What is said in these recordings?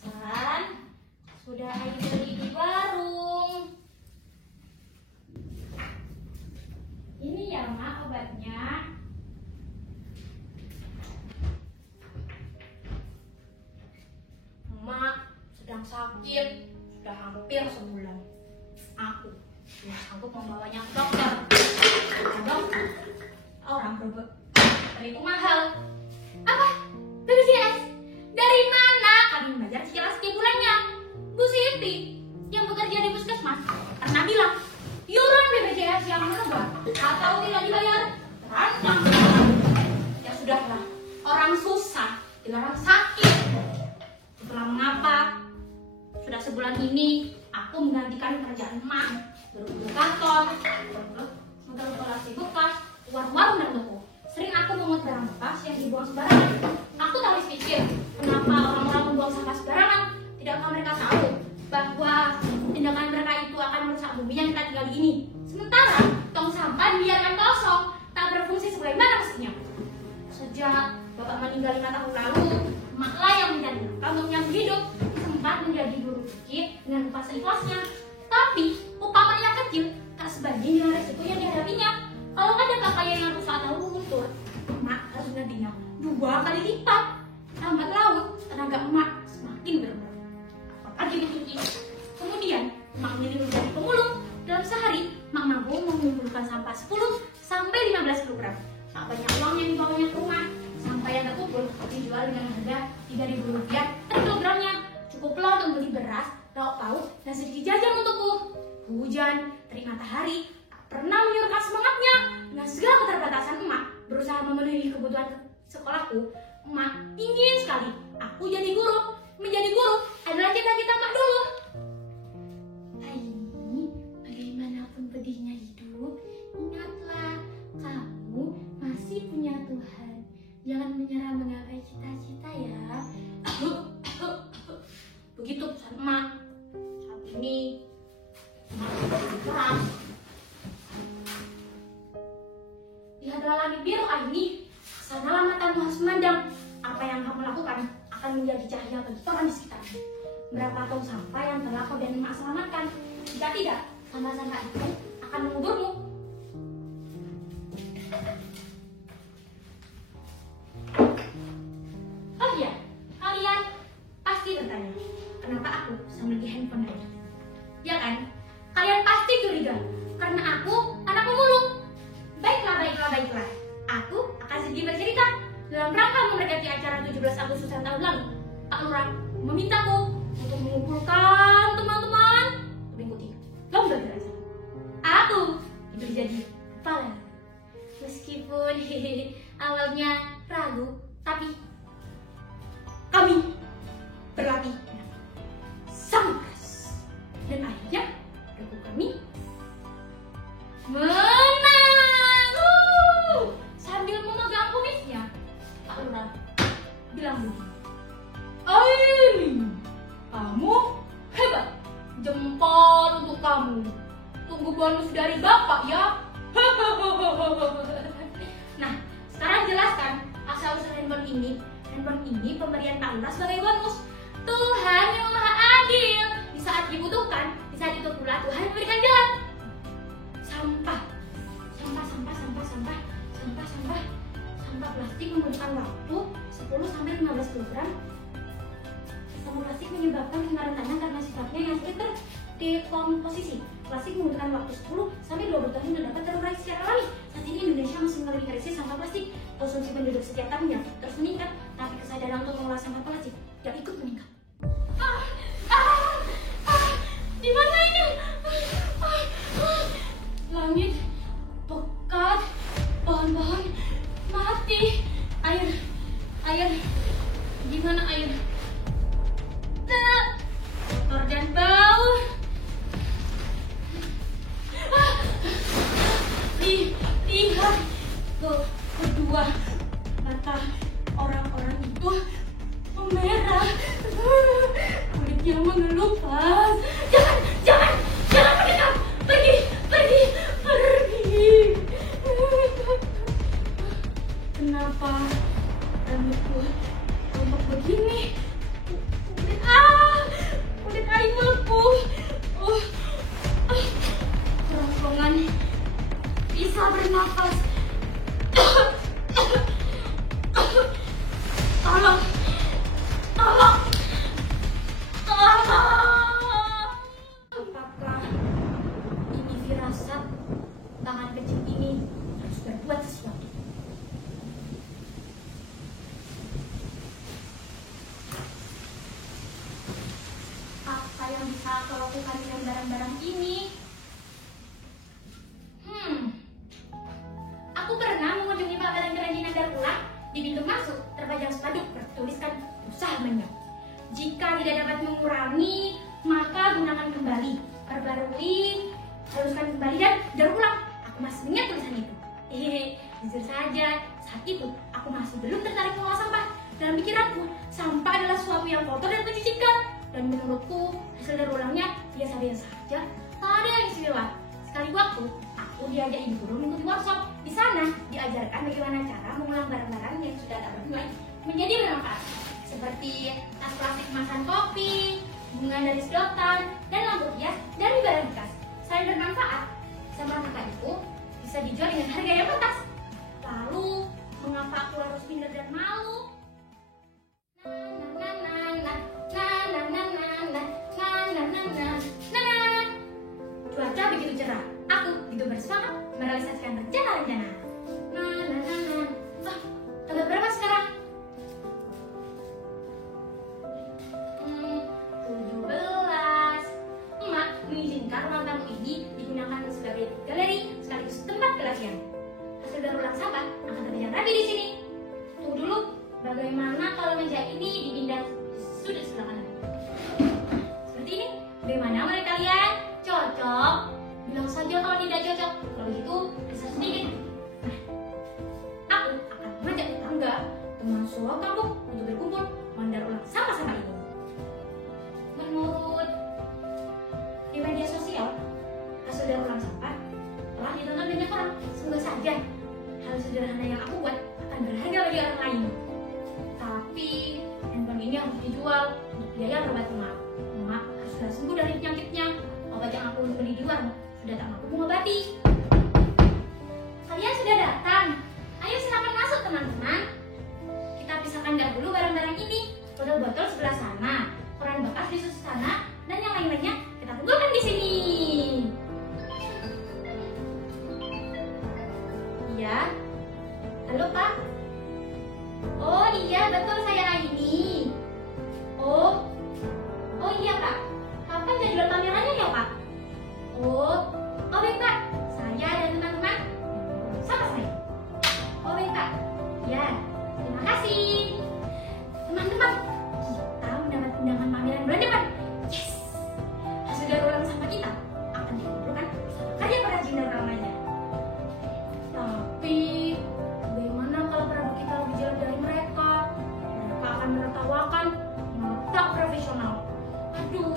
San, sudah Ai beli di warung. Ini ya Mak obatnya. Mak sedang sakit, sudah hampir sebulan. Aku sudah sanggup membawanya ke dokter. Dokter, orang berhitung mahal. Apa? BPJS? Dari mana kami membayar cicilan setiap bulannya? Bu Siti yang bekerja di puskesmas pernah bilang iuran BPJS yang rendah atau tidak dibayar terancam. Ya sudahlah, orang susah dilarang sakit. Itulah mengapa sudah sebulan ini aku menggantikan pekerjaan emak, berbuka kantor, mengelola bekas, warung-warung dan toko. Sering aku memungut barang bekas yang dibuang sembarangan. Aku tak habis pikir, kenapa orang-orang membuang sampah sembarangan? Tidakkah mereka tahu bahwa tindakan mereka itu akan merusak bumi yang kita tinggal di ini? Sementara tong sampah dibiarkan kosong, tak berfungsi sebagaimana mestinya. Sejak bapak meninggal 5 tahun lalu, emaklah yang mencari nafkah untuk menyambung hidup. Sempat menjadi buruh bukit dengan upah seikhlasnya. Tapi upah yang kecil tak sebanding dengan resiko yang dihadapinya. Kalau ada kakaknya yang rusak atau luntur, emak harus menggantinya 2 kali lipat. Lambat laut, tenaga emak semakin berkurang. Apalagi dicuci. Kemudian, emak memilih menjadi pemulung. Dalam sehari, emak mampu mengumpulkan sampah 10 sampai 15 kg. Tak banyak uang yang dibawanya ke rumah. Sampah yang terkumpul dijual dengan harga Rp3.000 per kilogramnya. Cukuplah untuk beli beras, lauk pauk, dan sedikit jajan untukku. Hujan, terik matahari, tak pernah menyurutkan semangatnya. Dengan segala keterbatasan emak berusaha memenuhi kebutuhan sekolahku, emak ingin sekali aku jadi guru. Menjadi guru adalah cita-cita emak dulu. Ini bagaimanapun pedihnya hidup, ingatlah kamu masih punya Tuhan. Jangan menyerah menggapai cita-cita ya. Begitu pesan emak. Saat ini emak kurang. Lihatlah langit biru ini. Sanalah matamu harus memandang. Apa yang kamu lakukan akan menjadi cahaya bagi orang di sekitarmu. Berapa tong sampah yang telah kau dan emak selamatkan? Jika tidak, sampah-sampah itu akan menguburmu. Oh iya, kalian pasti bertanya, kenapa aku sambil di handphone tadi? Ya kan? Kalian pasti curiga, karena aku anak pemulung. Baiklah. Aku akan sedikit bercerita. Dalam rangka memperingati acara 17 Agustus tahun lalu, Pak Lurah memintaku untuk mengumpulkan teman-teman mengikuti lomba berasa. Aku diberi jadi kepala. Meskipun awalnya ragu, tapi kami berlatih sangat keras. Dan akhirnya ragu kami menang. Sambil memegang kumisnya, Pak Lurah bilang begini, Aini, kamu hebat. Jempol untuk kamu. Tunggu bonus dari Bapak ya. Nah, sekarang jelaskan asal-usul handphone ini. Handphone ini pemberian Pak Lurah sebagai bonus. Tuhan yang Maha Adil. Di saat dibutuhkan, di saat itu pula Tuhan memberikan jalan. Sampah plastik membutuhkan waktu 10 sampai 15 kg. Sampah plastik menyebabkan rentannya karena sifatnya yang sulit terdekomposisi. Plastik membutuhkan waktu 10 sampai 20 tahun dan dapat terurai secara alami. Saat ini Indonesia masih mengalami krisis sampah plastik. Konsumsi penduduk setiap tahunnya terus meningkat, tapi kesadaran untuk mengolah sampah plastik tidak ikut meningkat. Di mana ini? Langit pekat, pohon-pohon mati. Air. Gimana air? Kotor dan bau. Lihat tuh, kedua mata orang-orang itu memerah, kulitnya mengelupas. Jangan mendekat. Pergi. Kenapa rambutku untuk begini? yang bisa aku lakukan dengan barang-barang ini? Aku pernah mengunjungi pameran kerajinan daur ulang. Di pintu masuk terpajang spanduk bertuliskan usaha menyok. Jika tidak dapat mengurangi, maka gunakan kembali, perbarui, haluskan kembali dan daur ulang. Aku masih ingat tulisan itu. Jujur saja, saat itu aku masih belum tertarik mengolah sampah. Dalam pikiranku, sampah adalah sesuatu yang kotor dan menjijikkan. Dan menurutku, hasil daur ulangnya biasa-biasa saja, tak ada yang istimewa. Sekali waktu, aku diajak ibu guru mengikuti workshop. Di sana, diajarkan bagaimana cara mengulang barang-barang yang sudah tak bernilai menjadi bermanfaat. Seperti tas plastik kemasan kopi, bunga dari sedotan, dan lampu hias dari barang bekas. Selain bermanfaat, sampah bekas itu bisa dijual dengan harga yang pantas. Lalu, mengapa aku harus minder dan malu? Cuaca begitu cerah, aku begitu bersemangat merealisasikan rencana-rencana. Tanggal berapa sekarang? 17. Emak mengizinkan ruang tamu ini digunakan sebagai galeri sekaligus tempat pelatihan. Hasil daur ulang sampah akan terpajang rapi di sini. Tunggu dulu, bagaimana kalau meja ini dipindah sudut sebelah kanan? Seperti ini. Bagaimana menurut kalian? Cocok? Bilang saja kalau tidak cocok. Kalau begitu, bisa sedikit. Nah, aku akan mengajak tetangga, teman seluruh kampung untuk berkumpul mendaur ulang sampah-sampah ini. Menurut di media sosial, hasil daur ulang sampah telah ditonton banyak orang. Semoga saja hal sederhana yang aku buat akan berharga bagi orang lain. Tapi handphone ini harus dijual untuk biaya berobat emak. Emak harus sudah sembuh dari penyakitnya. Obat yang aku beli di luar sudah tak mampu mengobati. Kalian sudah datang? Ayo silakan masuk teman-teman. Kita pisahkan dahulu barang-barang ini. Botol-botol sebelah sana, koran bekas di sebelah sana, dan yang lain-lainnya kita kumpulkan di sini. Iya. Halo Pak. Oh iya, betul saya Aini. Oh iya Pak. Kapan jadwal pamerannya ya Pak? Oh baik Pak. Saya dan teman-teman sama saya. Oh baik Pak. Ya, terima kasih. Teman-teman, kita mendapat undangan pameran bulan depan. Yes. Hasil daur ulang sampah kita akan dikumpulkan bersama karya perajin daur ulang lainnya. Tapi bagaimana kalau produk kita lebih jauh dari mereka? Mereka akan menertawakan tak profesional. Aduh,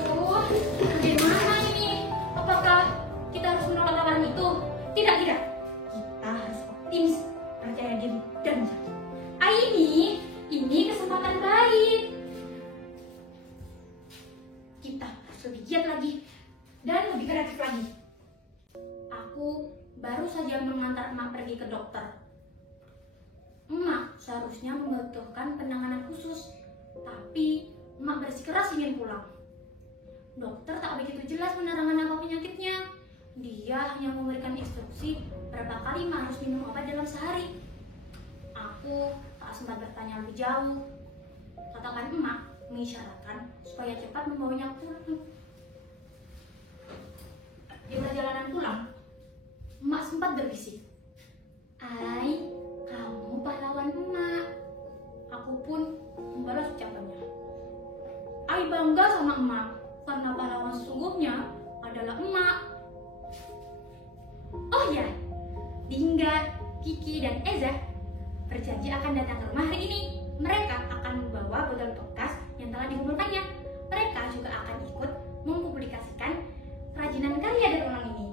bagaimana ini? Apakah kita harus menolak tawaran itu? Tidak. Kita harus optimis, percaya diri, dan ini kesempatan baik. Kita harus lebih giat lagi dan lebih kreatif lagi. Aku baru saja mengantar emak pergi ke dokter. Emak seharusnya membutuhkan penanganan khusus, tapi emak bersikeras ingin pulang. Dokter tak begitu jelas menerangkan apa penyakitnya. Dia hanya memberikan instruksi berapa kali emak harus minum obat dalam sehari. Aku tak sempat bertanya lebih jauh. Katakan emak mengisyaratkan supaya cepat membawanya pulang. Di perjalanan pulang, emak sempat berbisik, "Ai, kamu pahlawan emak." Aku pun membalas ucapannya. Ai bangga sama emak karena pahlawan sesungguhnya adalah emak. Oh ya, Dingga, Kiki, dan Eza berjanji akan datang ke rumah hari ini. Mereka akan membawa botol bekas yang telah dikumpulkannya. Mereka juga akan ikut mempublikasikan kerajinan karya daur ulang ini.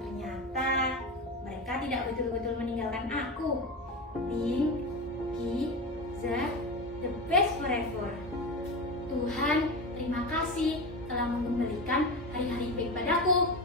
Ternyata mereka tidak betul-betul meninggalkan aku. Ding, Ki, Za, the best forever. Tuhan, terima kasih telah mengembalikan hari-hari baik padaku.